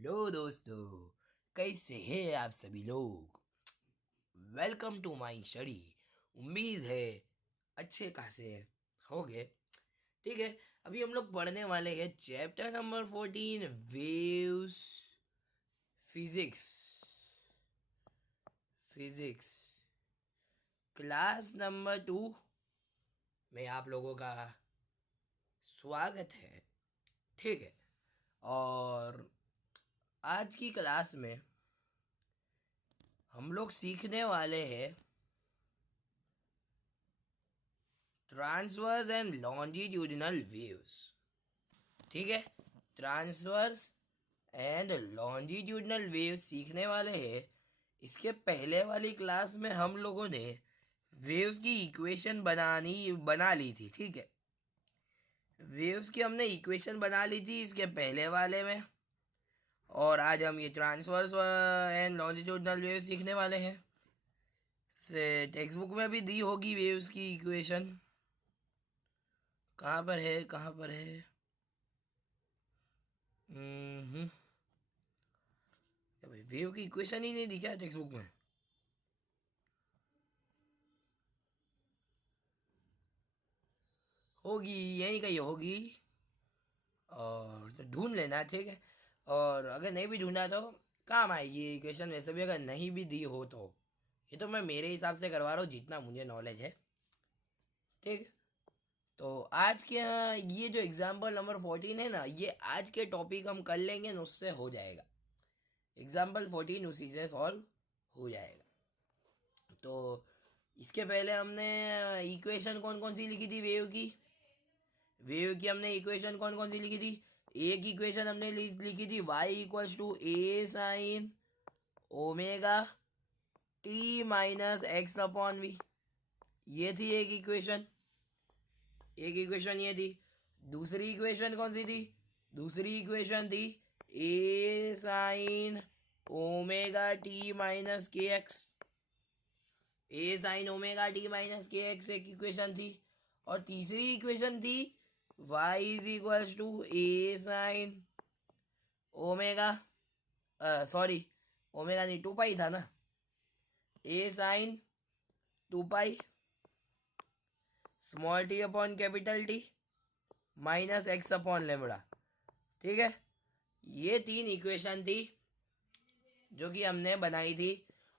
लो दोस्तों, कैसे हैं आप सभी लोग। Welcome to my study. उम्मीद है अच्छे खासे हो गए। ठीक है, अभी हम लोग पढ़ने वाले हैं chapter number 14, waves, physics. Physics class number 2 में आप लोगों का स्वागत है। ठीक है, और आज की क्लास में हम लोग सीखने वाले हैं ट्रांसवर्स एंड लॉन्जिट्यूडिनल वेव्स। ठीक है, ट्रांसवर्स एंड लॉन्जिट्यूडिनल वेव्स सीखने वाले हैं। इसके पहले वाली क्लास में हम लोगों ने वेव्स की इक्वेशन बना ली थी। ठीक है, वेव्स की हमने इक्वेशन बना ली थी इसके पहले वाले में, और आज हम ये ट्रांसवर्स एंड लॉन्जिट्यूडिनल वेव्स सीखने वाले हैं। से टेक्स्ट बुक में भी दी होगी वेव्स की इक्वेशन। कहाँ पर है, कहाँ पर है? हम्म भाई, वेव की इक्वेशन ही नहीं दी क्या टेक्स्ट बुक में? होगी, यहीं कहीं होगी, और तो ढूंढ लेना। ठीक है, और अगर नहीं भी ढूंढा तो काम आएगी ये इक्वेशन। वैसे भी अगर नहीं भी दी हो तो ये तो मैं मेरे हिसाब से करवा रहा हूँ जितना मुझे नॉलेज है। ठीक है, तो आज के ये जो एग्जाम्पल नंबर 14 है ना, ये आज के टॉपिक हम कर लेंगे ना, उससे हो जाएगा। एग्जाम्पल 14 उसी से सॉल्व हो जाएगा। तो इसके पहले हमने इक्वेशन कौन कौन सी लिखी थी वेव की? वेव की हमने इक्वेशन कौन कौन सी लिखी थी? एक इक्वेशन हमने लिखी थी Y equals to A sine omega T minus x upon we. ये थी एक इक्वेशन। एक इक्वेशन ये थी। दूसरी इक्वेशन कौन सी थी? दूसरी इक्वेशन थी A sine omega T minus k x. A sine omega T minus k x एक इक्वेशन थी। और तीसरी इक्वेशन थी y is equals to A sine omega, sorry, omega नहीं, 2 पाई था ना। A sine 2 pi small t upon capital T minus x upon lambda. ठीक है, ये तीन इक्वेशन थी जो कि हमने बनाई थी।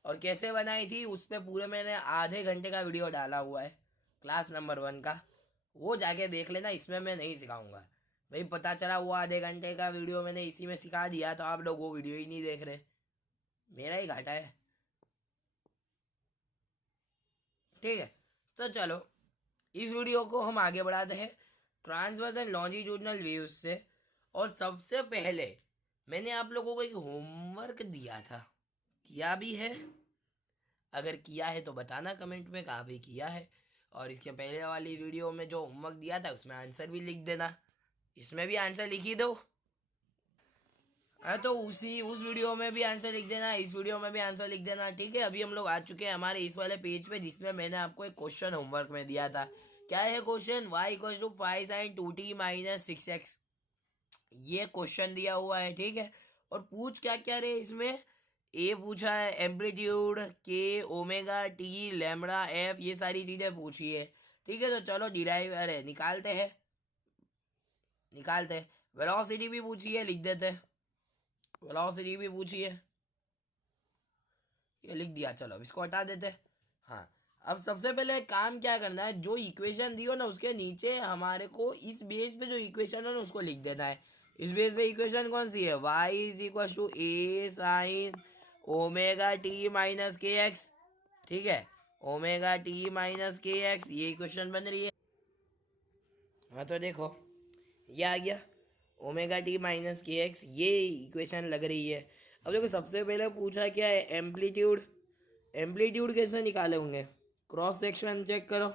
और कैसे बनाई थी उस पर पूरे मैंने आधे घंटे का वीडियो डाला हुआ है क्लास नंबर 1 का। वो जाके देख लेना, इसमें मैं नहीं सिखाऊंगा। भाई पता चला वो आधे घंटे का वीडियो मैंने इसी में सिखा दिया तो आप लोग वो वीडियो ही नहीं देख रहे। मेरा ही घाटा है। ठीक है, तो चलो इस वीडियो को हम आगे बढ़ाते हैं ट्रांसवर्स एंड लॉन्जिट्यूडिनल वेव्स से। और सबसे पहले मैंने आप लोगों को एक होमवर्क दिया था, किया भी है? अगर किया है तो बताना कमेंट में कहाँ पे किया है। और इसके पहले वाली वीडियो में जो होमवर्क दिया था उसमें आंसर भी लिख देना। इसमें भी आंसर लिख ही दो। हाँ, तो उस वीडियो में भी आंसर लिख देना, इस वीडियो में भी आंसर लिख देना। ठीक है, अभी हम लोग आ चुके हैं हमारे इस वाले पेज पे जिसमें मैंने आपको एक क्वेश्चन होमवर्क में दिया था। क्या है question? Y equal to 5 sin 2t minus 6x। ये क्वेश्चन दिया हुआ है। ठीक है, और पूछ क्या क्या रहे इसमें? ए पूछा है एम्पलीट्यूड, के, ओमेगा, टी, लेमड़ा, एफ, ये सारी चीज़ें पूछी है। ठीक है, तो चलो डिराइव अरे निकालते हैं। वेलोसिटी भी पूछी है, लिख देते हैं। वेलोसिटी भी पूछी है, ये लिख दिया। चलो अब इसको हटा देते हैं। हाँ, अब सबसे पहले काम क्या करना है, जो इक्वेशन दी हो ना उसके नीचे हमारे को इस बेस पे जो इक्वेशन है ना उसको लिख देना है। इस बेस पे इक्वेशन कौन सी है? y is equal to A sine omega T minus k x. ठीक है, omega T minus k x ये इक्वेशन बन रही है। हाँ, तो देखो ये आ गया omega T minus k x, ये इक्वेशन लग रही है। अब देखो सबसे पहले पूछा क्या है? एम्पलीट्यूड। एम्पलीट्यूड कैसे निकाले होंगे? क्रॉस सेक्शन चेक करो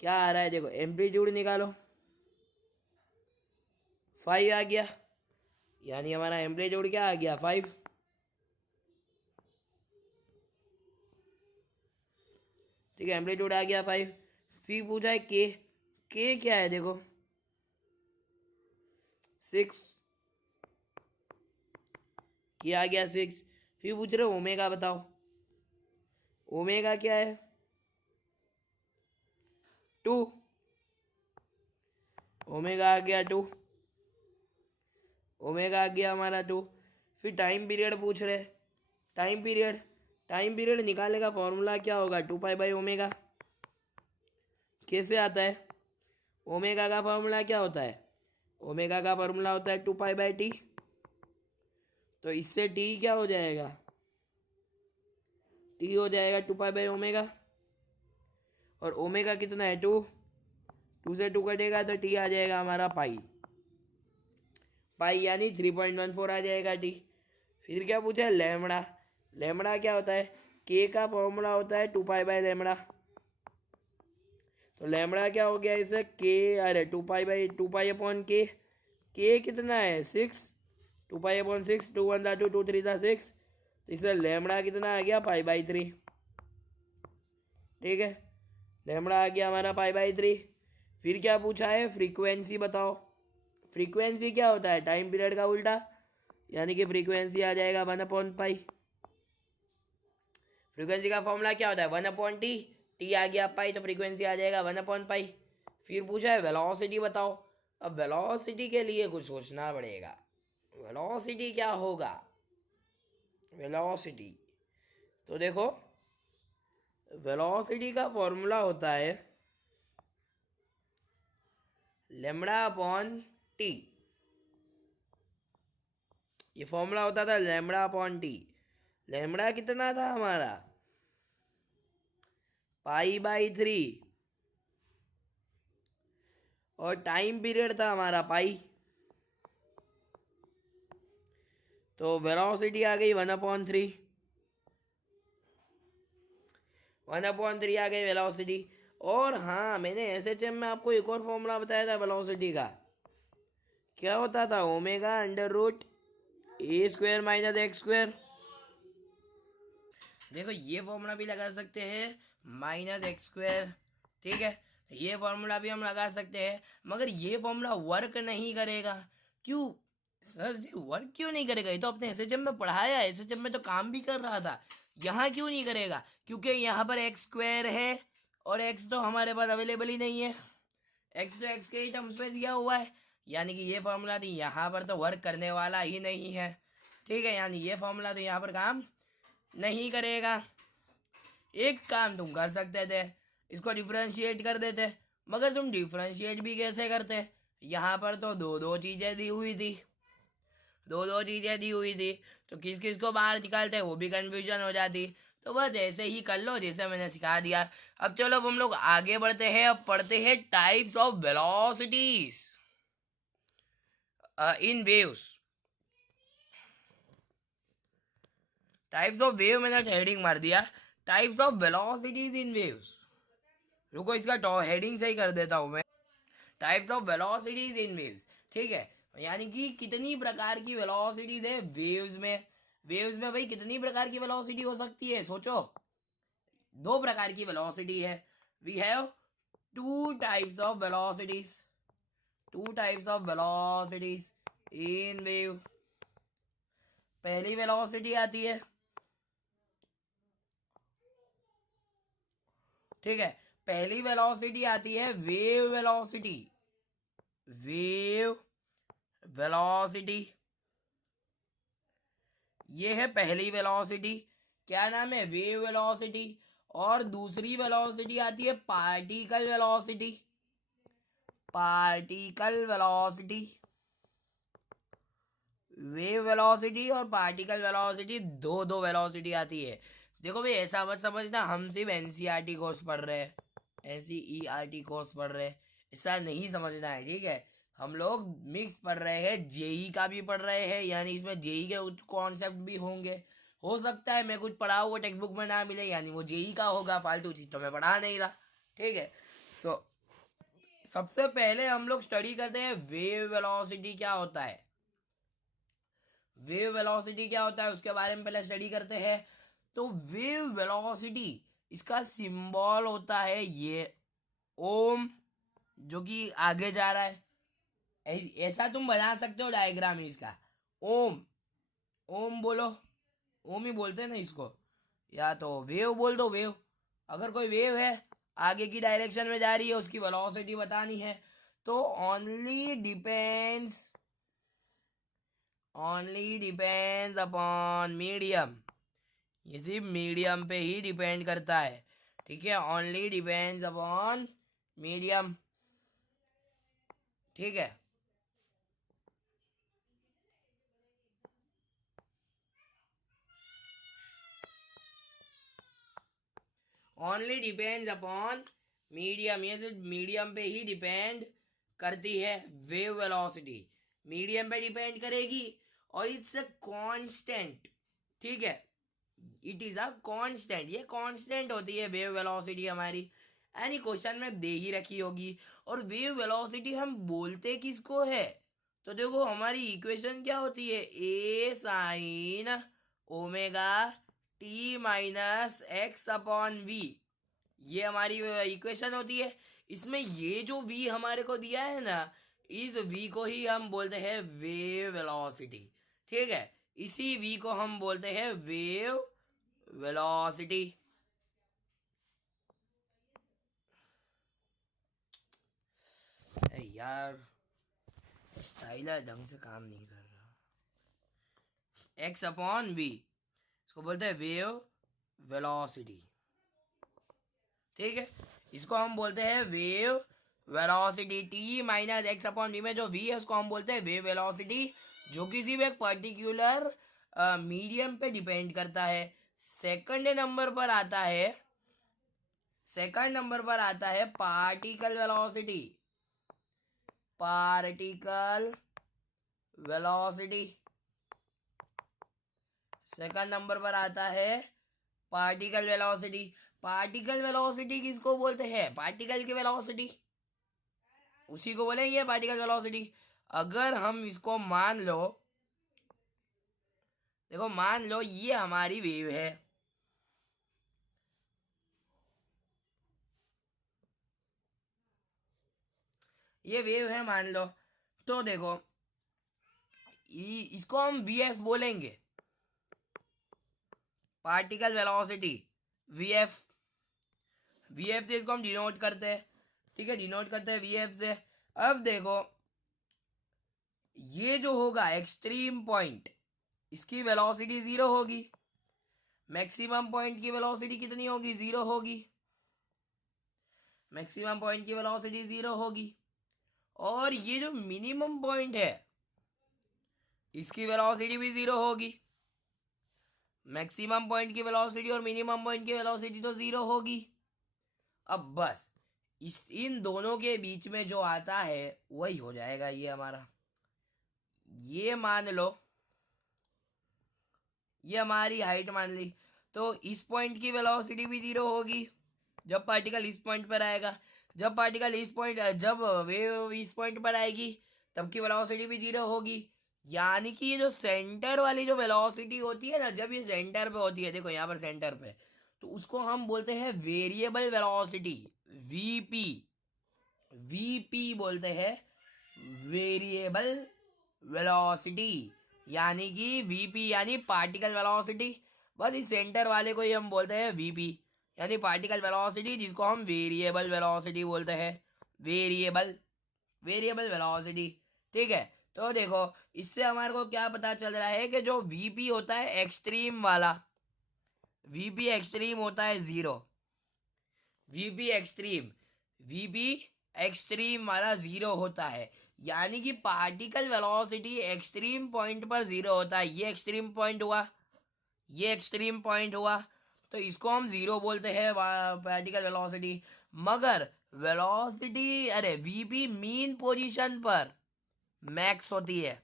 क्या आ रहा है। देखो एम्पलीट्यूड निकालो, 5 आ गया, यानी हमारा एम्पलीट्यूड क्या आ गया? 5। ठीक है, एम्पलीट्यूड आ गया 5। फिर पूछा है के क्या है? देखो 6। ये आ गया 6। फिर पूछ रहे ओमेगा बताओ, ओमेगा क्या है? 2। ओमेगा आ गया 2, ओमेगा आ गया हमारा 2। फिर टाइम पीरियड पूछ रहे, टाइम पीरियड, टाइम पीरियड निकालने का फॉर्मूला क्या होगा? 2 पाई बाई ओमेगा। कैसे आता है? ओमेगा का फॉर्मूला क्या होता है? ओमेगा का फॉर्मूला होता है 2 पाई बाई टी। तो इससे टी क्या हो जाएगा? टी हो जाएगा 2 पाई बाई ओमेगा। और ओमेगा कितना है? 2। 2 से 2 कटेगा तो टी आ जाएगा हमारा पाई, पाई यानी 3.14 आ जाएगा टी। फिर क्या पूछा है? लेमड़ा। लेमड़ा क्या होता है? के का फॉर्मूला होता है 2 पाई बाई लेमड़ा। तो लेमड़ा क्या हो गया इसे? के, अरे 2 पाई अपॉन के कितना है? 6। 2 पाई अपॉन 6, 2 1 2, 2 3 6। तो इसलिए लेमड़ा कितना आ गया? Pi by 3। ठीक है, लेमड़ा आ गया हमारा पाई बाई 3। फिर क्या पूछा है? फ्रीक्वेंसी बताओ। फ्रीक्वेंसी क्या होता है? टाइम पीरियड का उल्टा, यानी कि फ्रीक्वेंसी आ जाएगा 1/पाई। फ्रीक्वेंसी का फॉर्मूला क्या होता है? 1/टी। टी आ गया पाई, तो फ्रीक्वेंसी आ जाएगा 1/पाई। फिर पूछा है वेलोसिटी बताओ। अब वेलोसिटी के लिए कुछ सोचना पड़ेगा। वेलोसिटी क्या होगा? वेलोसिटी, तो देखो, वेलोसिटी का फॉर्मूला होता है लेमड़ा अपॉन टी। ये फॉर्मूला होता था लेमड़ा अपॉन टी। लेमड़ा कितना था हमारा? Pi by 3। और टाइम पीरियड था हमारा पाई। तो वेलोसिटी आ गई 1/3। 1/3 आ गई वेलोसिटी। और हाँ, मैंने एसएचएम में आपको एक और फॉर्मूला बताया था वेलोसिटी का। क्या होता था? Omega under root a² - x²। देखो, ये फॉर्मूला भी लगा सकते हैं, -x²। ठीक है, ये फॉर्मूला भी हम लगा सकते हैं, मगर ये फॉर्मूला वर्क नहीं करेगा। क्यों सर जी वर्क क्यों नहीं करेगा? ये तो अपने एसएचएम में पढ़ाया है, एसएचएम में तो काम भी कर रहा था। यहाँ क्यों नहीं करेगा? क्योंकि यहाँ पर x² है, और x तो हमारे पास अवेलेबल ही नहीं है। x तो x के ही टर्म्स में दिया हुआ है, यानी कि ये फॉर्मूला तो यहाँ पर तो वर्क करने वाला ही नहीं है। ठीक है, यानी ये फॉर्मूला तो यहाँ पर काम नहीं करेगा। एक काम तुम कर सकते थे, इसको डिफ्रेंशिएट कर देते, मगर तुम डिफ्रेंशिएट भी कैसे करते? यहाँ पर तो दो दो चीज़ें दी हुई थी, दो दो चीज़ें दी हुई थी, तो किस किस को बाहर निकालते वो भी कन्फ्यूजन हो जाती। तो बस ऐसे ही कर लो जैसे मैंने सिखा दिया। अब चलो, अब हम लोग आगे बढ़ते हैं, अब पढ़ते हैं types of velocities in waves. Types of wave मैंने हेडिंग मार दिया, types of velocities in waves. रुको, इसका हेडिंग सही कर देता हूँ मैं। Types of velocities in waves. ठीक है, यानी कि कितनी प्रकार की वेलोसिटीज है वेव्स में। वेव्स में भाई कितनी प्रकार की वेलोसिटी हो सकती है? सोचो, दो प्रकार की वेलोसिटी है। We have two types of velocities, two types of velocities in wave. पहली वेलोसिटी आती है, ठीक है, पहली वेलोसिटी आती है वेव वेलोसिटी। वेव वेलोसिटी, ये है पहली वेलोसिटी। क्या नाम है? Wave velocity. और दूसरी वेलोसिटी आती है particle velocity. Particle velocity, wave velocity और पार्टिकल वेलोसिटी, दो दो वेलोसिटी आती है। देखो भाई, ऐसा मत समझना हम सिर्फ एनसीईआरटी कोर्स पढ़ रहे हैं, एनसीईआरटी कोर्स पढ़ रहे हैं, ऐसा नहीं समझना है। ठीक है, हम लोग मिक्स पढ़ रहे हैं, जेई का भी पढ़ रहे हैं, यानी इसमें जेई के कुछ कॉन्सेप्ट भी होंगे। हो सकता है मैं कुछ पढ़ा हुआ टेक्स्ट बुक में ना मिले, यानी वो जेई का होगा, फालतू चीज तो मैं पढ़ा नहीं रहा। ठीक है, तो सबसे पहले हम लोग स्टडी करते हैं वेव वेलोसिटी क्या होता है। वेव वेलोसिटी क्या होता है उसके बारे में पहले स्टडी करते हैं। तो वेव वेलोसिटी, इसका सिंबल होता है ये ओम, जो कि आगे जा रहा है। ऐसा तुम बना सकते हो डायग्राम इसका, ओम। ओम बोलो, ओम ही बोलते हैं ना इसको, या तो वेव बोल दो, वेव। अगर कोई वेव है, आगे की डायरेक्शन में जा रही है, उसकी वेलोसिटी बतानी है, तो ओनली डिपेंड्स अपॉन मीडियम। ये सिर्फ मीडियम पे ही डिपेंड करता है, ठीक है, ओनली डिपेंड्स अपॉन मीडियम, ठीक है। ओनली डिपेंड्स अपॉन मीडियम, ये सिर्फ मीडियम पे ही डिपेंड करती है वेव वेलोसिटी, मीडियम पे डिपेंड करेगी, और इट्स अ कांस्टेंट, ठीक है, इट इज अ कांस्टेंट, ये कांस्टेंट होती है वेव वेलोसिटी हमारी, यानी क्वेश्चन में दे ही रखी होगी। और वेव वेलोसिटी हम बोलते किसको है, तो देखो हमारी इक्वेशन क्या होती है, A sine omega T minus x upon we, ये हमारी इक्वेशन होती है। इसमें ये जो v हमारे को दिया है ना, इस v को ही हम बोलते हैं वेव वेलोसिटी, ठीक है, इसी v को हम बोलते हैं वेव वेलोसिटी। यार स्टाइलर ढंग से काम नहीं कर रहा। एक्स अपॉन वी, इसको बोलते हैं वेव वेलोसिटी, ठीक है, इसको हम बोलते हैं wave velocity. T minus x upon v में जो वी है उसको हम बोलते हैं वेव वेलोसिटी, जो किसी भी एक पर्टिकुलर मीडियम पे डिपेंड करता है। सेकंड नंबर पर आता है, सेकंड नंबर पर आता है particle velocity, particle velocity second number पर आता है पार्टिकल वेलोसिटी। पार्टिकल वेलोसिटी किसको बोलते हैं, पार्टिकल की वेलोसिटी, उसी को बोलेंगे पार्टिकल वेलोसिटी। अगर हम इसको मान लो, देखो मान लो ये हमारी वेव है, ये वेव है मान लो, तो देखो इसको हम वी एफ बोलेंगे, particle velocity, V F, V F से इसको हम डिनोट करते हैं, ठीक है, डिनोट करते हैं वी एफ से। अब देखो ये जो होगा एक्सट्रीम पॉइंट, इसकी वेलोसिटी जीरो होगी, मैक्सिमम पॉइंट की वेलोसिटी कितनी होगी, जीरो होगी, मैक्सिमम पॉइंट की वेलोसिटी जीरो होगी। और ये जो मिनिमम पॉइंट है इसकी वेलोसिटी भी जीरो होगी, मैक्सिमम पॉइंट की वेलोसिटी और मिनिमम पॉइंट की वेलोसिटी तो जीरो होगी। अब बस इस इन दोनों के बीच में जो आता है वही हो जाएगा ये हमारा, ये मान लो ये हमारी हाइट मान ली, तो इस पॉइंट की वेलोसिटी भी जीरो होगी जब पार्टिकल इस पॉइंट पर आएगा, जब पार्टिकल इस पॉइंट, जब वेव इस पॉइंट पर आएगी तब की वेलोसिटी भी जीरो होगी। यानी कि ये जो सेंटर वाली जो वेलोसिटी होती है ना, जब ये सेंटर पे होती है, देखो यहाँ पर सेंटर पे, तो उसको हम बोलते हैं वेरिएबल वेलोसिटी, वीपी, वीपी बोलते हैं, वेरिएबल वेलोसिटी, यानी कि वीपी यानी पार्टिकल वेलोसिटी। बस इस सेंटर वाले को ही हम बोलते हैं वीपी, यानी पार्टिकल वेलोसिटी, जिसको हम वेरिएबल वेलोसिटी बोलते हैं, वेरिएबल, वेरिएबल वेलोसिटी, ठीक है। तो देखो इससे हमारे को क्या पता चल रहा है कि जो वीपी होता है एक्सट्रीम वाला, वीपी एक्सट्रीम होता है zero, VP extreme, VP extreme वाला जीरो होता है, यानी कि पार्टिकल वेलोसिटी एक्सट्रीम पॉइंट पर जीरो होता है। ये एक्सट्रीम पॉइंट हुआ, ये एक्सट्रीम पॉइंट हुआ, तो इसको हम जीरो बोलते हैं पार्टिकल वेलोसिटी। मगर वेलोसिटी, अरे वीपी मीन पोजीशन पर मैक्स होती है,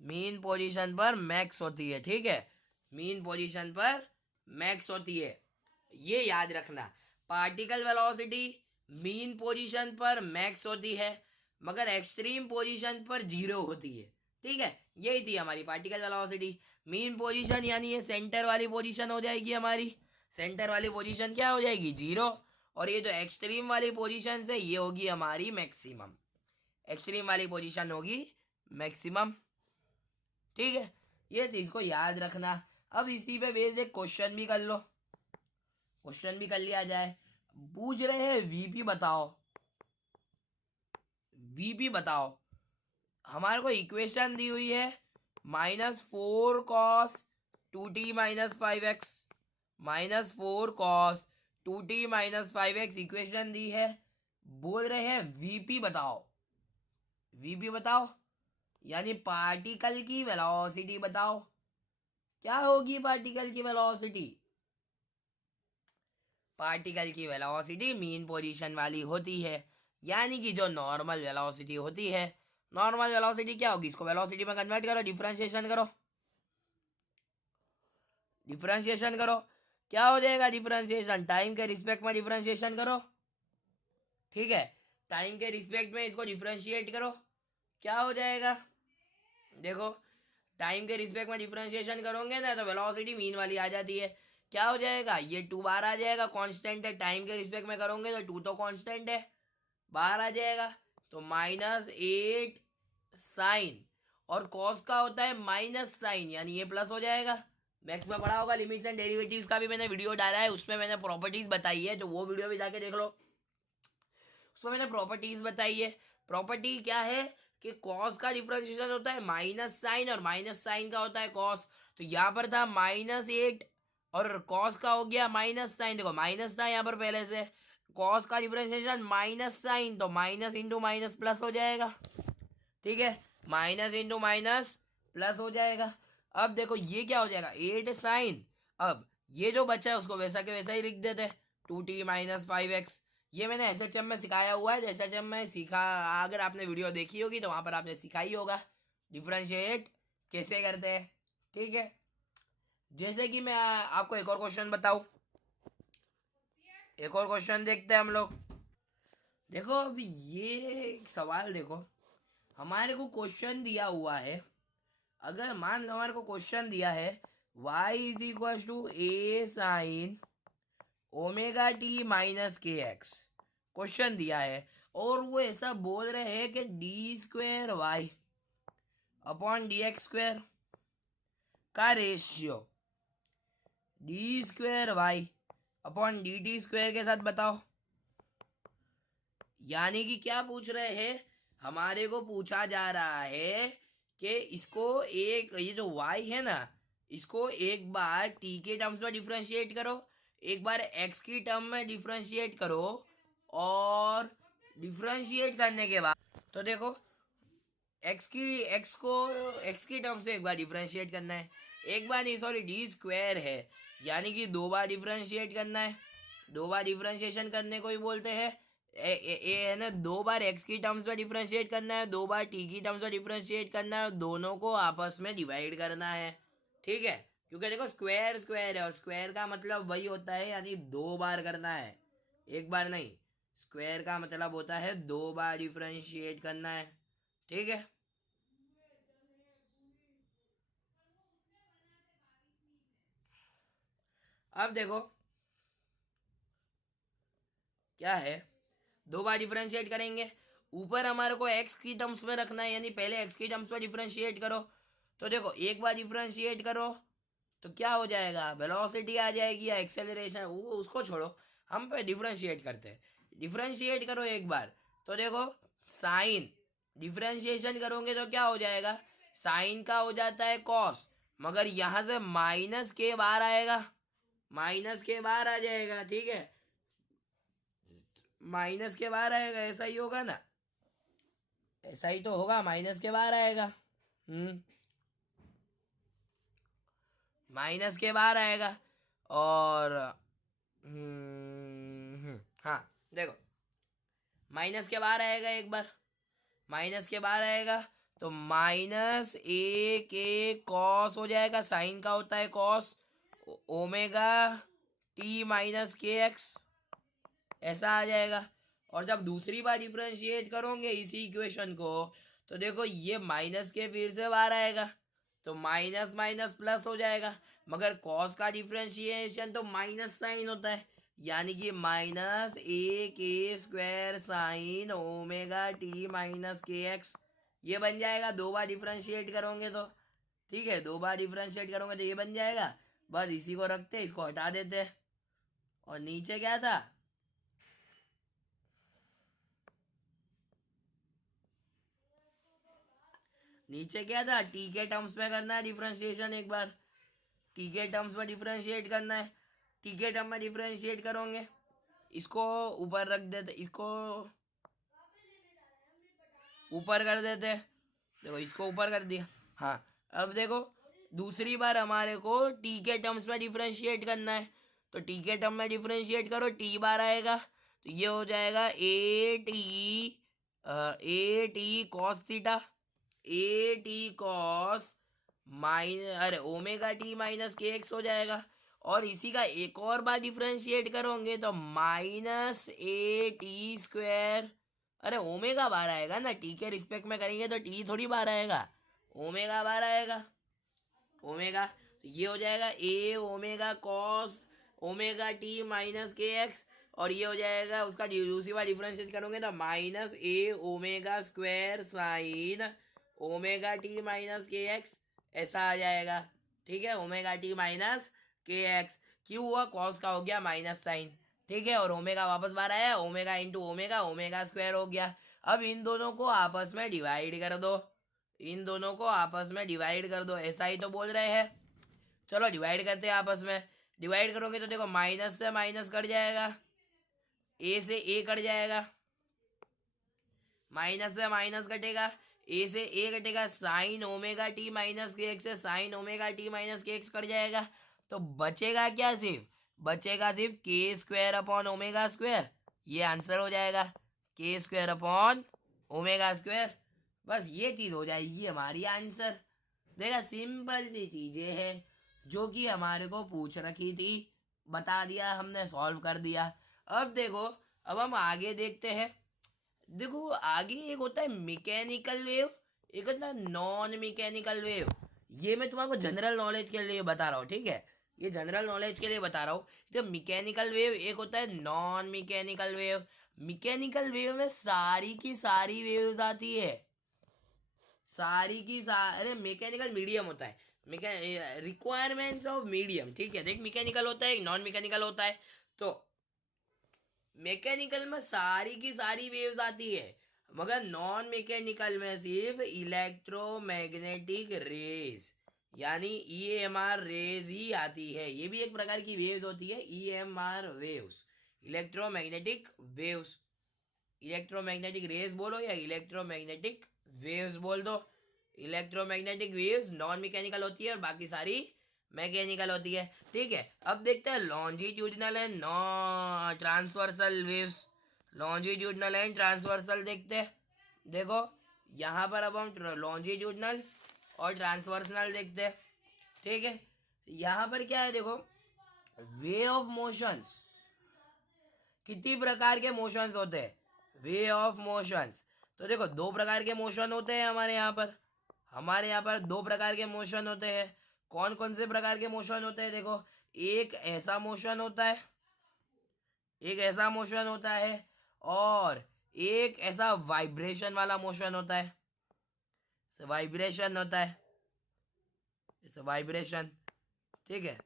मीन पोजीशन पर मैक्स होती है, ठीक है, मीन पोजीशन पर मैक्स होती है, ये याद रखना। पार्टिकल वेलोसिटी मीन पोजीशन पर मैक्स होती है, मगर एक्सट्रीम पोजीशन पर जीरो होती है, ठीक है। यही थी हमारी पार्टिकल वेलोसिटी। मीन पोजीशन यानी ये सेंटर वाली पोजीशन हो जाएगी हमारी, सेंटर वाली पोजीशन क्या हो जाएगी, जीरो, और ये जो एक्सट्रीम वाली पोजीशन है ये होगी हमारी मैक्सिमम, एक्सट्रीम वाली पोजीशन होगी मैक्सिमम, ठीक है। ये चीज़ को याद रखना। अब इसी पे बेस्ड एक क्वेश्चन भी कर लो, क्वेश्चन भी कर लिया जाए। पूछ रहे हैं वीपी बताओ, वीपी बताओ। हमारे को इक्वेशन दी हुई है -4 cos 2t - 5x, -4 cos 2t - 5x equation दी है। बोल रहे हैं वीपी बताओ, वीपी बताओ यानी पार्टिकल की वेलोसिटी बताओ। क्या होगी पार्टिकल की वेलोसिटी? पार्टिकल की वेलोसिटी मीन पोजीशन वाली होती है, यानी कि जो नॉर्मल वेलोसिटी होती है। नॉर्मल वेलोसिटी क्या होगी? इसको वेलोसिटी में कन्वर्ट करो, डिफरेंशिएशन करो, डिफरेंशिएशन करो। क्या हो जाएगा डिफरेंशिएशन? टाइम के रिस्पेक्ट में डिफरेंशिएशन करो, ठीक है। टाइम के रिस्पेक्ट में इसको डिफरेंशिएट करो, क्या हो जाएगा? देखो, टाइम के रिस्पेक्ट में डिफरेंशिएशन करोगे ना तो वेलोसिटी मीन वाली आ जाती है। क्या हो जाएगा? ये 2 बार आ जाएगा, कांस्टेंट है। टाइम के रिस्पेक्ट में करोगे तो 2 तो कांस्टेंट है, बाहर आ जाएगा। तो -8 साइन, और कॉस का होता है माइनस साइन, यानी ये प्लस हो जाएगा। मैथ्स में पढ़ा होगा, लिमिट्स एंड डेरिवेटिव्स का भी मैंने वीडियो डाला है, उसमें मैंने प्रॉपर्टीज बताई है, तो वो वीडियो भी जाके देख लो। उसमें मैंने प्रॉपर्टीज बताई है। प्रॉपर्टी क्या है कि कॉस का डिफरेंशिएशन होता है माइनस साइन, और माइनस साइन का होता है कॉस। तो यहाँ पर था -8 और कॉस का हो गया माइनस साइन। देखो माइनस था यहाँ पर पहले से, कॉस का डिफरेंशिएशन माइनस साइन, तो माइनस इंटू माइनस प्लस हो जाएगा, ठीक है। माइनस इंटू माइनस प्लस हो जाएगा। अब देखो ये क्या हो जाएगा? 8 साइन। अब ये जो बचा है उसको वैसा के वैसा ही लिख देते, 2t - 5x। ये मैंने एसएचएम में सिखाया हुआ है, एसएचएम में सीखा। अगर आपने वीडियो देखी होगी तो वहां पर आपने सिखा ही होगा डिफरेंशिएट कैसे करते हैं, ठीक है। जैसे कि मैं आपको एक और क्वेश्चन बताऊं, एक और क्वेश्चन देखते हैं हम लोग। देखो अब ये एक सवाल देखो, हमारे को क्वेश्चन दिया हुआ है। अगर मान लो हमारे को क्वेश्चन दिया है y = a sin ω t - kx, question दिया है, और वो ऐसा बोल रहे हैं कि d² y/dx² का रेशियो d² y/dt² के साथ बताओ। यानी कि क्या पूछ रहे हैं? हमारे को पूछा जा रहा है कि इसको एक, ये जो y है ना, इसको एक बार t के टर्म्स में डिफरेंशिएट करो, एक बार x की टर्म में डिफरेंशिएट करो, और डिफरेंशिएट करने के बाद तो देखो x की टर्म से एक बार डिफरेंशिएट करना है, एक बार नहीं सॉरी d² है, यानी कि 2 बार डिफरेंशिएट करना है। 2 बार डिफरेंशिएशन करने को ही बोलते हैं। है ना, 2 बार x की टर्म्स में डिफरेंशिएट करना है, 2 बार t की टर्म्स में डिफरेंशिएट करना है, और दोनों को आपस में डिवाइड करना है, ठीक है। क्योंकि देखो स्क्वायर स्क्वायर है, और स्क्वायर का मतलब वही होता है, यानी 2 बार करना है, एक बार नहीं। स्क्वायर का मतलब होता है 2 बार डिफरेंशिएट करना है, ठीक है। अब देखो क्या है, 2 बार डिफरेंशिएट करेंगे। ऊपर हमारे को x की टर्म्स में रखना है, यानी पहले x की टर्म्स में डिफरेंशिएट करो। तो देखो एक बार डिफरेंशिएट करो तो क्या हो जाएगा? वेलोसिटी आ जाएगी या एक्सेलरेशन, वो उसको छोड़ो, हम पे डिफरेंशिएट करते हैं। डिफरेंशिएट करो एक बार, तो देखो साइन, डिफरेंशिएशन करोगे तो क्या हो जाएगा? साइन का हो जाता है कॉस, मगर यहाँ से माइनस के बाहर आएगा, माइनस के बाहर आ जाएगा, ठीक है। माइनस के बाहर आएगा, ऐसा ही होगा ना, ऐसा ही तो होगा, माइनस के बाहर आएगा। माइनस के बाहर आएगा, और हाँ देखो माइनस के बाहर आएगा, एक बार माइनस के बाहर आएगा तो -a/k cos हो जाएगा, साइन का होता है कॉस, ω t - kx, ऐसा आ जाएगा। और जब दूसरी बार डिफरेंशिएट करोगे इसी इक्वेशन को, तो देखो ये माइनस के फिर से बाहर आएगा, तो माइनस माइनस प्लस हो जाएगा, मगर कॉस का डिफरेंशिएशन तो माइनस साइन होता है, यानी कि -a/k² साइन ω t - kx, ये बन जाएगा 2 बार डिफरेंशिएट करोगे तो। ठीक है, 2 बार डिफ्रेंशिएट करोगे तो ये बन जाएगा। बस इसी को रखते, इसको हटा देते। और नीचे क्या था, नीचे क्या था, टी के टर्म्स में करना है डिफ्रेंशिएशन। एक बार टी के टर्म्स में डिफ्रेंशिएट करना है। टी के टर्म में डिफ्रेंशिएट करोगे, इसको ऊपर रख देते, इसको ऊपर कर देते। देखो इसको ऊपर कर दिया। हाँ, अब देखो दूसरी बार हमारे को टी के टर्म्स में डिफ्रेंशिएट करना है। तो टी के टर्म में डिफ्रेंशिएट करो, टी बार आएगा तो ये हो जाएगा A T cos theta, A T cos अरे omega T minus k x हो जाएगा। और इसी का एक और बार डिफ्रेंशिएट करोगे तो माइनस ए टी स्क्वायर। अरे ओमेगा बार आएगा ना, टी के रिस्पेक्ट में करेंगे तो टी थोड़ी बार आएगा, ओमेगा बार आएगा। ओमेगा तो ये हो जाएगा A omega cos omega T minus k x. और ये हो जाएगा उसका दूसरी बार डिफरेंशिएट करोगे तो minus A omega square sine omega T minus k x, ऐसा आ जाएगा। ठीक है, omega T minus k x क्यों हुआ, कॉस का हो गया माइनस साइन। ठीक है, और ओमेगा वापस बाहर आया, omega into omega, omega square हो गया। अब इन दोनों को आपस में डिवाइड कर दो, इन दोनों को आपस में डिवाइड कर दो, ऐसा ही तो बोल रहे हैं। चलो डिवाइड करते हैं आपस में। डिवाइड करोगे तो देखो माइनस से माइनस कट जाएगा, ए से ए कट जाएगा, माइनस से माइनस कटेगा, ए से ए कटेगा, sign omega T minus k x से sign omega T minus k x cut जाएगा। तो बचेगा क्या, सिर्फ बचेगा सिर्फ के स्क्वायर अपॉन ओमेगा स्क्वायर। ये आंसर हो जाएगा, के स्क्वायर अपॉन ओमेगा स्क्वायर। बस ये चीज़ हो जाएगी हमारी आंसर। देखा, सिंपल सी चीज़ें हैं जो कि हमारे को पूछ रखी थी, बता दिया हमने, सॉल्व कर दिया। अब देखो, अब हम आगे देखते हैं। देखो आगे एक होता है मैकेनिकल वेव, एक होता है नॉन मैकेनिकल वेव। ये मैं तुम्हारे जनरल नॉलेज के लिए बता रहा हूँ, ठीक है, ये जनरल नॉलेज के लिए बता रहा हूँ। तो मैकेनिकल वेव एक होता है non mechanical wave. Mechanical wave में सारी की सारी वेव्स आती है, सारी की सारे मैकेनिकल मीडियम होता है, रिक्वायरमेंट्स ऑफ मीडियम। ठीक है, देख मैकेनिकल होता है, नॉन मैकेनिकल होता है। तो मैकेनिकल में सारी की सारी वेव्स आती है, मगर नॉन मैकेनिकल में सिर्फ इलेक्ट्रोमैग्नेटिक रेज यानी ईएमआर रेज ही आती है। ये भी एक प्रकार की वेव्स होती है, EMR waves, electromagnetic waves. Electromagnetic rays बोलो या इलेक्ट्रोमैग्नेटिक वेव्स बोल दो। इलेक्ट्रोमैग्नेटिक वेव्स नॉन मैकेनिकल होती है और बाकी सारी मैकेनिकल होती है। ठीक है, अब देखते हैं longitudinal and non transversal waves. Longitudinal and transversal देखते हैं। देखो यहाँ पर अब हम लॉन्जिट्यूडिनल और ट्रांसवर्सल देखते हैं। ठीक है, यहाँ पर क्या है, देखो वे ऑफ मोशंस, कितनी प्रकार के मोशंस होते हैं, वे ऑफ मोशंस। तो देखो 2 प्रकार के मोशन होते हैं हमारे यहाँ पर, हमारे यहाँ पर 2 प्रकार के मोशन होते हैं। कौन कौन से प्रकार के मोशन होते हैं, देखो एक ऐसा मोशन होता है, एक ऐसा मोशन होता है, और एक ऐसा वाइब्रेशन वाला मोशन होता है, वाइब्रेशन होता है, ऐसे वाइब्रेशन। ठीक है,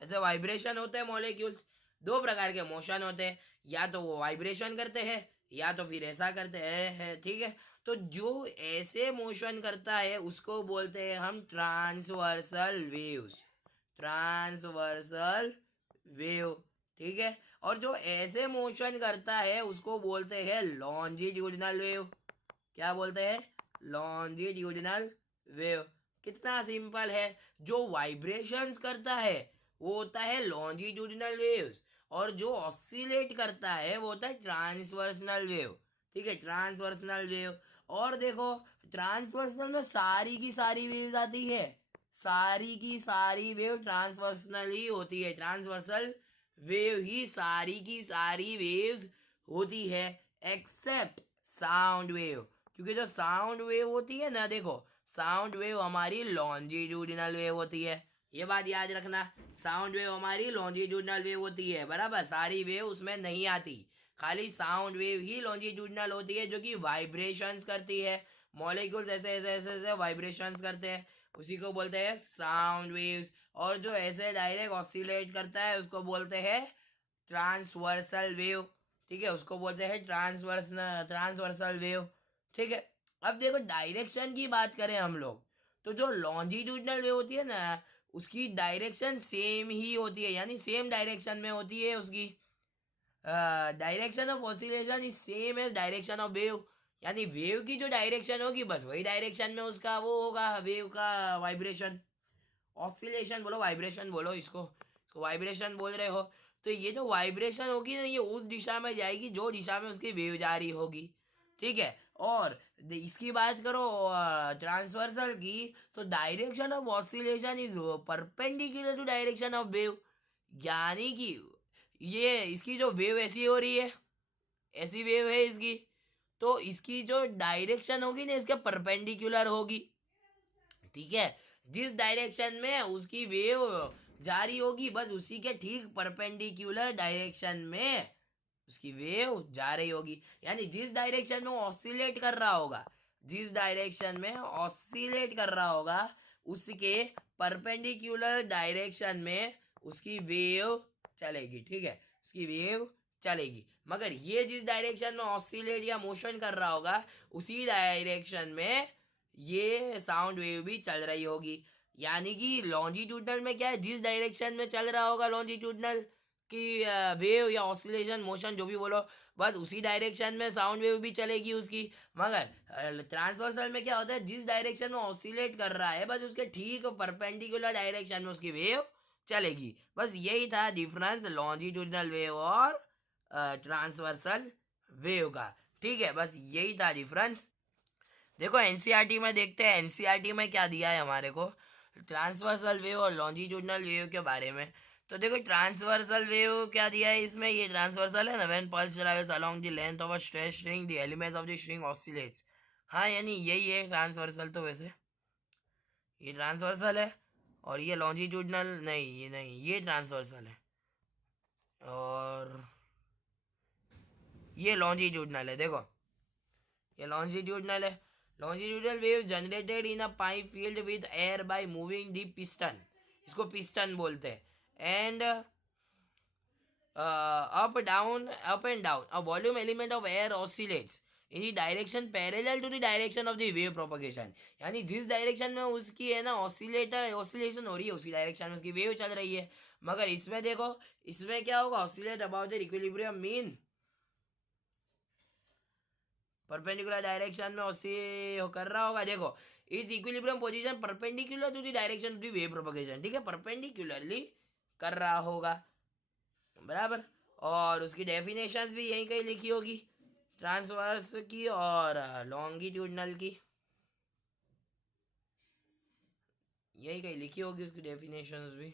ऐसे वाइब्रेशन होते हैं मॉलिक्यूल्स। 2 प्रकार के मोशन होते हैं, या तो वो वाइब्रेशन करते हैं या तो फिर ऐसा करते हैं। ठीक है, तो जो ऐसे मोशन करता है उसको बोलते हैं हम ट्रांसवर्सल वेव्स, ट्रांसवर्सल वेव। ठीक है, और जो ऐसे मोशन करता है उसको बोलते हैं लॉन्जिट्यूडिनल वेव। क्या बोलते हैं, लॉन्जिट्यूडिनल वेव। कितना सिंपल है, जो वाइब्रेशंस करता है वो होता है लॉन्जिट्यूडिनल वेव्स, और जो ऑसिलेट करता है वो होता है ट्रांसवर्सनल वेव। ठीक है, ट्रांसवर्सनल वेव। और देखो ट्रांसवर्सनल में सारी की सारी वेव्स आती है, सारी की सारी वेव ट्रांसवर्सनल ही होती है, ट्रांसवर्सल वेव ही सारी की सारी वेव्स होती है, एक्सेप्ट साउंड वेव। क्योंकि जो साउंड वेव होती है ना, देखो साउंड वेव हमारी लॉन्जिट्यूडिनल वेव होती है, ये बात याद रखना। साउंड वेव हमारी लॉन्जिट्यूडिनल वेव होती है, बराबर, सारी वेव उसमें नहीं आती, खाली साउंड वेव ही लॉन्जिट्यूडिनल होती है जो कि वाइब्रेशंस करती है। मॉलिक्यूल्स ऐसे ऐसे ऐसे ऐसे वाइब्रेशंस करते हैं, उसी को बोलते हैं साउंड वेव्स। और जो ऐसे डायरेक्ट ऑसिलेट करता है उसको बोलते हैं ट्रांसवर्सल वेव। ठीक है, उसको बोलते हैं ट्रांसवर्सल वेव। ठीक है, अब देखो डायरेक्शन की बात करें हम लोग, तो जो लॉन्जिट्यूडनल वेव होती है ना, उसकी डायरेक्शन सेम ही होती है, यानी सेम डायरेक्शन में होती है उसकी। Direction of oscillation is same as direction of wave, यानी वेव की जो डायरेक्शन होगी बस वही डायरेक्शन में उसका वो होगा, वेव का वाइब्रेशन। ऑसिलेशन बोलो, वाइब्रेशन बोलो, इसको वाइब्रेशन बोल रहे हो। तो ये जो वाइब्रेशन होगी ना, ये उस दिशा में जाएगी जो दिशा में उसकी वेव जा रही होगी। ठीक है, और इसकी बात करो ट्रांसवर्सल की, तो direction of oscillation is perpendicular to direction of wave, यानी कि ये इसकी जो वेव ऐसी हो रही है, ऐसी वेव है इसकी, तो इसकी जो डायरेक्शन होगी ना इसके परपेंडिकुलर होगी। ठीक है, जिस डायरेक्शन में उसकी वेव जा रही होगी बस उसी के ठीक परपेंडिकुलर डायरेक्शन में उसकी वेव जा रही होगी, यानी जिस डायरेक्शन में ऑसिलेट कर रहा होगा, जिस डायरेक्शन में ऑसिलेट कर रहा होगा उसके परपेंडिकुलर डायरेक्शन में उसकी वेव चलेगी। ठीक है, उसकी वेव चलेगी, मगर ये जिस डायरेक्शन में ऑसिलेट या मोशन कर रहा होगा उसी डायरेक्शन में ये साउंड वेव भी चल रही होगी। यानी कि लॉन्जिट्यूडनल में क्या है, जिस डायरेक्शन में चल रहा होगा लॉन्जिट्यूडनल की वेव या ऑसिलेशन मोशन जो भी बोलो, बस उसी डायरेक्शन में साउंड वेव भी चलेगी उसकी। मगर ट्रांसवर्सल में क्या होता है, जिस डायरेक्शन में ऑसिलेट कर रहा है बस उसके ठीक परपेंडिकुलर डायरेक्शन में उसकी वेव चलेगी। बस यही था डिफरेंस लॉन्जिट्यूडनल वेव और ट्रांसवर्सल वेव का। ठीक है, बस यही था डिफरेंस। देखो एनसीईआरटी में देखते हैं, एनसीईआरटी में क्या दिया है हमारे को ट्रांसवर्सल वेव और लॉन्जिट्यूडनल वेव के बारे में। तो देखो ट्रांसवर्सल वेव क्या दिया है इसमें, ये ट्रांसवर्सल है ना, when pulse travels along the length of a stretch string the elements of the string oscillates. हाँ, यानी यही है ट्रांसवर्सल, तो वैसे ये ट्रांसवर्सल है, और ये लॉन्जिट्यूडनल नहीं, ये नहीं, ये ट्रांसवर्सल है, और ये लॉन्जिट्यूडनल है। देखो ये लॉन्जिट्यूडनल है। Longitudinal waves generated in a pipe filled with air by moving the piston, इसको पिस्टन बोलते हैं। And up and down a volume element of air oscillates in the direction parallel to the direction of the wave propagation, यानी जिस direction में उसकी है ना oscillation हो रही है उसी डायरेक्शन में उसकी वेव चल रही है। मगर इसमें देखो, इसमें क्या होगा, oscillate about the equilibrium mean perpendicular direction में ओसी कर रहा होगा। देखो इस equilibrium position perpendicular to the direction of the wave propagation, ठीक है, परपेंडिकुलरली कर रहा होगा, बराबर। और उसकी डेफिनेशंस भी यहीं कहीं लिखी होगी, ट्रांसवर्स की और लॉन्गिट्यूडनल की, यही कहीं लिखी होगी उसकी डेफिनेशंस भी।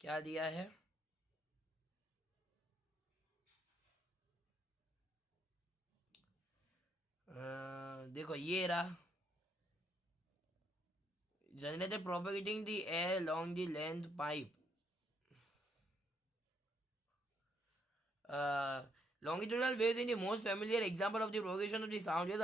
क्या दिया है, देखो ये रहा, generated propagating the air along the length pipe, longitudinal waves in the most familiar example of the propagation of the sound is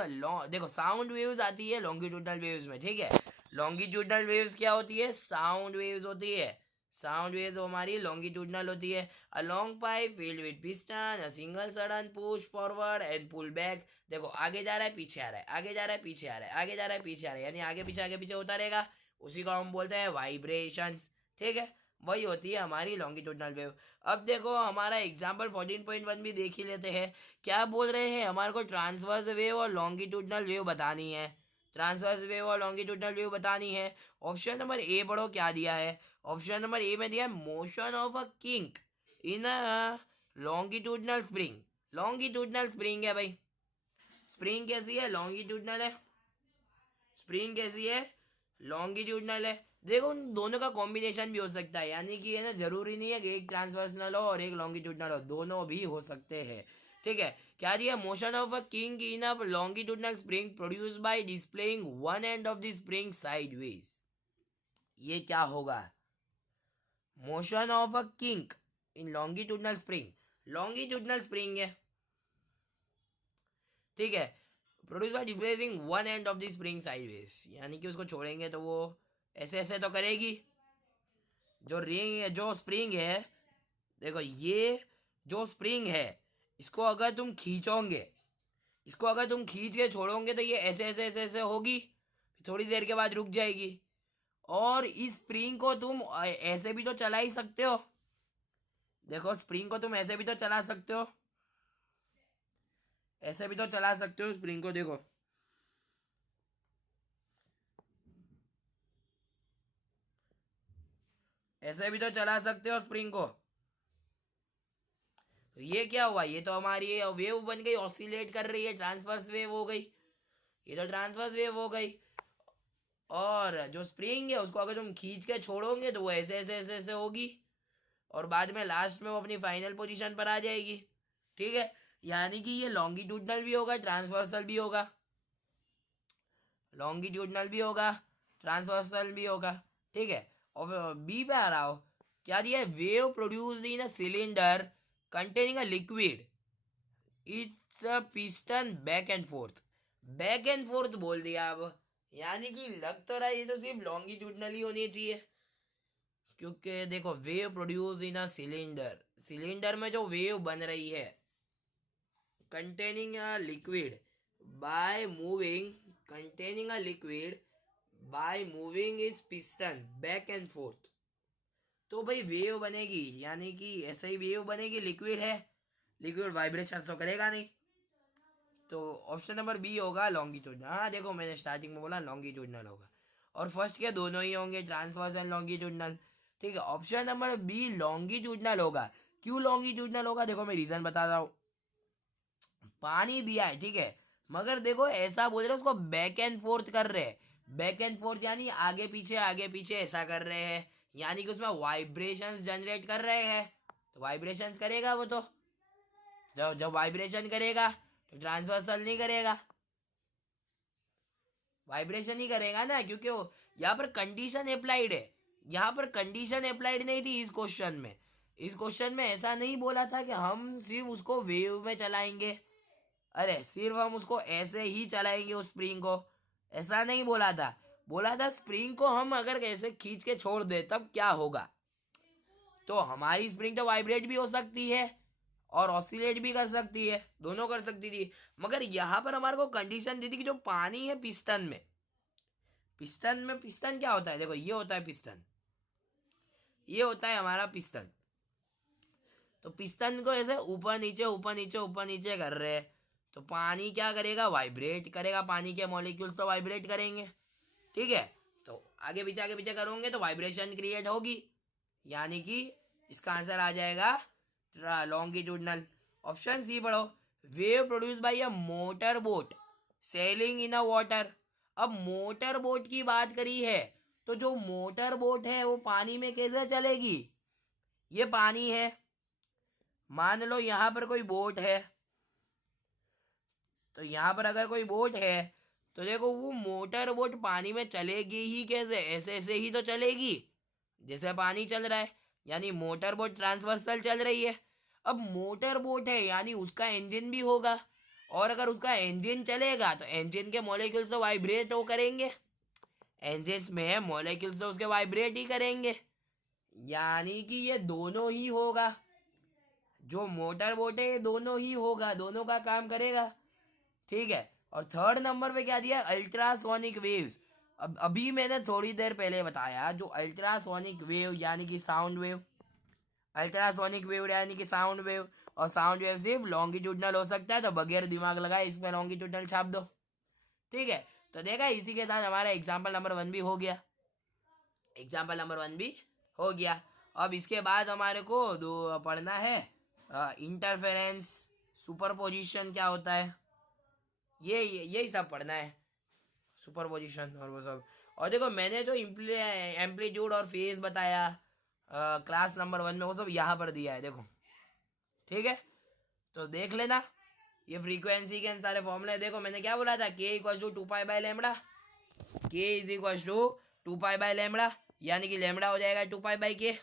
देखो साउंड वेव्स आती है लॉन्गिट्यूडनल वेव्स में। ठीक है, लॉन्गिट्यूडनल वेव्स क्या होती है, साउंड वेव्स होती है। साउंड वेव्स हमारी लॉन्गिट्यूडनल होती है। A long pipe filled with piston, a single sudden push forward and pull back. देखो आगे जा रहा है पीछे आ रहा है, आगे जा रहा है पीछे आ रहा है, आगे जा रहा है पीछे आ रहा है, यानी आगे पीछे होता रहेगा, उसी को हम बोलते हैं वाइब्रेशंस। ठीक है, वही होती है हमारी लॉन्गिट्यूडनल वेव। अब देखो हमारा एग्जाम्पल 14.1 भी देख ही लेते हैं। क्या बोल रहे हैं, हमारे को ट्रांसवर्स वेव और लॉन्गिट्यूडनल वेव बतानी है, ट्रांसवर्स वेव और लॉन्गिट्यूडनल वेव बतानी है। ऑप्शन नंबर ए पढ़ो क्या दिया है। ऑप्शन नंबर ए में दिया है motion of a kink in a longitudinal spring. Longitudinal spring है भाई, स्प्रिंग कैसी है, लॉन्गिट्यूडनल है, स्प्रिंग कैसी है, लॉन्गिट्यूडनल है। देखो उन दोनों का कॉम्बिनेशन भी हो सकता है, यानी कि है ना, जरूरी नहीं है कि एक ट्रांसवर्सनल हो और एक लॉन्गिट्यूडनल हो, दोनों भी हो सकते हैं। ठीक है, क्या दिया, motion of a king in a longitudinal spring produce by displaying one end of the spring sideways. ये क्या होगा, motion of a kink in longitudinal spring, longitudinal spring है। ठीक है, produce by displacing one end of the spring sideways, यानी कि उसको छोड़ेंगे तो वो ऐसे ऐसे तो करेगी। जो रिंग है, जो स्प्रिंग है, देखो ये जो स्प्रिंग है, इसको अगर तुम खींचोगे, इसको अगर तुम खींच के छोड़ोगे तो ये ऐसे ऐसे ऐसे ऐसे होगी, थोड़ी देर के बाद रुक जाएगी। और इस स्प्रिंग को तुम ऐसे भी तो चला ही सकते हो। देखो स्प्रिंग को तुम ऐसे भी तो चला सकते हो, ऐसे भी तो चला सकते हो स्प्रिंग को। देखो ऐसे भी तो चला सकते हो स्प्रिंग को। तो ये क्या हुआ, ये तो हमारी वेव बन गई, ऑसिलेट कर रही है, ट्रांसवर्स वेव हो गई, ये तो ट्रांसवर्स वेव हो गई। और जो स्प्रिंग है उसको अगर तुम खींच के छोड़ोगे तो वो ऐसे ऐसे ऐसे ऐसे होगी, और बाद में लास्ट में वो अपनी फाइनल पोजीशन पर आ जाएगी। ठीक है, यानी कि ये लॉन्गिट्यूडनल भी होगा, ट्रांसवर्सल भी होगा, लॉन्गिट्यूडनल भी होगा, ट्रांसवर्सल भी होगा। ठीक है, और बी पे आ रहा हो, क्या दिया है, wave produced in a cylinder containing a liquid, it's a piston back and fourth. Back and fourth बोल दिया अब, यानी कि लग तो रहा है ये तो सिर्फ लॉन्गिट्यूडनल ही होनी चाहिए, क्योंकि देखो wave produce in a cylinder, cylinder में जो वेव बन रही है containing a liquid by moving, containing a liquid by moving its piston back and forth, तो भाई वेव बनेगी, यानी कि ऐसे ही वेव बनेगी, लिक्विड है, लिक्विड वाइब्रेशन तो करेगा नहीं। तो ऑप्शन नंबर बी होगा लॉन्गिट्यूडनल। हाँ देखो मैंने स्टार्टिंग में बोला लॉन्गिट्यूडनल होगा, और फर्स्ट के दोनों ही होंगे, ट्रांसवर्स एंड लॉन्गिट्यूडनल। ठीक है, ऑप्शन नंबर बी लॉन्गिट्यूडनल होगा। क्यों लॉन्गिट्यूडनल होगा, देखो मैं रीजन बता रहा हूँ। पानी दिया है, ठीक है, मगर देखो ऐसा बोल रहे उसको बैक एंड फोर्थ कर रहे हैं, बैक एंड फोर्थ यानी आगे पीछे ऐसा कर रहे हैं, यानी कि उसमें वाइब्रेशंस जनरेट कर रहे हैं, तो वाइब्रेशंस करेगा वो तो, जब जब वाइब्रेशन करेगा तो ट्रांसवर्सल नहीं करेगा, वाइब्रेशन ही करेगा ना, क्योंकि यहाँ पर कंडीशन अप्लाइड है, यहाँ पर कंडीशन अप्लाइड नहीं थी इस क्वेश्चन में। इस क्वेश्चन में ऐसा नहीं बोला था कि हम सिर्फ उसको वेव में चलाएंगे, अरे सिर्फ हम उसको ऐसे ही चलाएंगे उस स्प्रिंग को, ऐसा नहीं बोला था। बोला था स्प्रिंग को हम अगर ऐसे खींच के छोड़ दे तब क्या होगा, तो हमारी स्प्रिंग तो वाइब्रेट भी हो सकती है और ऑसिलेट भी कर सकती है, दोनों कर सकती थी। मगर यहाँ पर हमारे को कंडीशन दी थी कि जो पानी है पिस्टन में, पिस्टन में, पिस्टन क्या होता है, देखो ये होता है पिस्टन, ये होता है हमारा पिस्टन। तो पिस्टन को ऐसे ऊपर नीचे ऊपर नीचे ऊपर नीचे कर रहे हैं, तो पानी क्या करेगा, वाइब्रेट करेगा, पानी के मॉलिक्यूल्स तो वाइब्रेट करेंगे। ठीक है, तो आगे पीछे करोगे तो वाइब्रेशन क्रिएट होगी, यानी कि इसका आंसर आ जाएगा लॉन्गिट्यूडनल। ऑप्शन सी पढ़ो, wave produce by a motor boat selling in a water. अब मोटर बोट की बात करी है, तो जो मोटर बोट है वो पानी में कैसे चलेगी, ये पानी है, मान लो यहाँ पर कोई बोट है, तो यहाँ पर अगर कोई बोट है तो देखो वो मोटर बोट पानी में चलेगी ही कैसे, ऐसे ऐसे ही तो चलेगी जैसे पानी चल रहा है, यानी मोटर बोट ट्रांसवर्सल चल रही है। अब मोटर बोट है यानी उसका इंजन भी होगा, और अगर उसका इंजन चलेगा तो इंजन के मॉलिक्यूल्स तो वाइब्रेट हो करेंगे, इंजन में है मॉलिक्यूल्स तो उसके वाइब्रेट ही करेंगे, यानी कि ये दोनों ही होगा, जो मोटर बोट है ये दोनों ही होगा, दोनों का काम करेगा। ठीक है, और थर्ड नंबर पे क्या दिया, अल्ट्रासोनिक वेव्स। अब अभी मैंने थोड़ी देर पहले बताया जो अल्ट्रासोनिक वेव यानी कि साउंड वेव, अल्ट्रासोनिक वेव यानी कि साउंड वेव, और साउंड वेव सिर्फ लॉन्गिट्यूडनल हो सकता है, तो बगैर दिमाग लगाए इस पर लॉन्गिट्यूडनल छाप दो। ठीक है, तो देखा इसी के साथ हमारा एग्जाम्पल नंबर 1 भी हो गया, एग्जाम्पल नंबर 1 भी हो गया। अब इसके बाद हमारे को दो पढ़ना है, इंटरफेरेंस, सुपरपोजिशन क्या होता है, ये यही सब पढ़ना है, सुपर पोजिशन और वो सब। और देखो मैंने जो एम्पलीट्यूड और फेज बताया क्लास नंबर 1 में, वो सब यहाँ पर दिया है देखो। ठीक है, तो देख लेना, ये फ्रीक्वेंसी के सारे फॉर्मूले देखो, मैंने क्या बोला था, k equal to 2 pi by lambda, k is equal to 2 pi by lambda, यानी कि लेमड़ा हो जाएगा 2 पाई बाई के।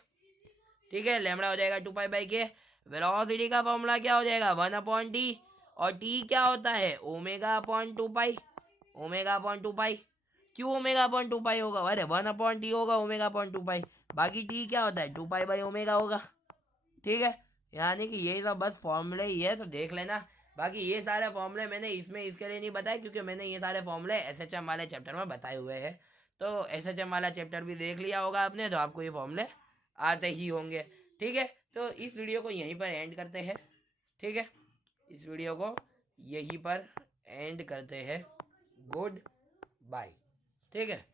ठीक है, लेमड़ा हो जाएगा 2 पाई बाई के। वेलोसिटी का फॉर्मूला क्या हो जाएगा, 1/t, और टी क्या होता है ओमेगा अपॉन 2 पाई, ओमेगा अपॉन 2 पाई। क्यों ओमेगा अपॉन 2 पाई होगा, अरे 1/t होगा ओमेगा अपॉन 2 पाई। बाकी टी क्या होता है 2 पाई/ओमेगा होगा। ठीक है, यानी कि ये सब बस फॉर्मूले ही है, तो देख लेना। बाकी ये सारे फॉर्मूले मैंने इसमें इसके लिए नहीं बताए क्योंकि मैंने ये सारे फॉर्मूले एसएचएम वाले चैप्टर में बताए हुए हैं। तो एसएचएम वाला चैप्टर भी देख लिया होगा आपने, तो आपको ये फॉर्मूले आते ही होंगे। ठीक है, तो इस वीडियो को यहीं पर एंड करते हैं। ठीक है, इस वीडियो को यहीं पर एंड करते हैं। Good bye. ठीक है।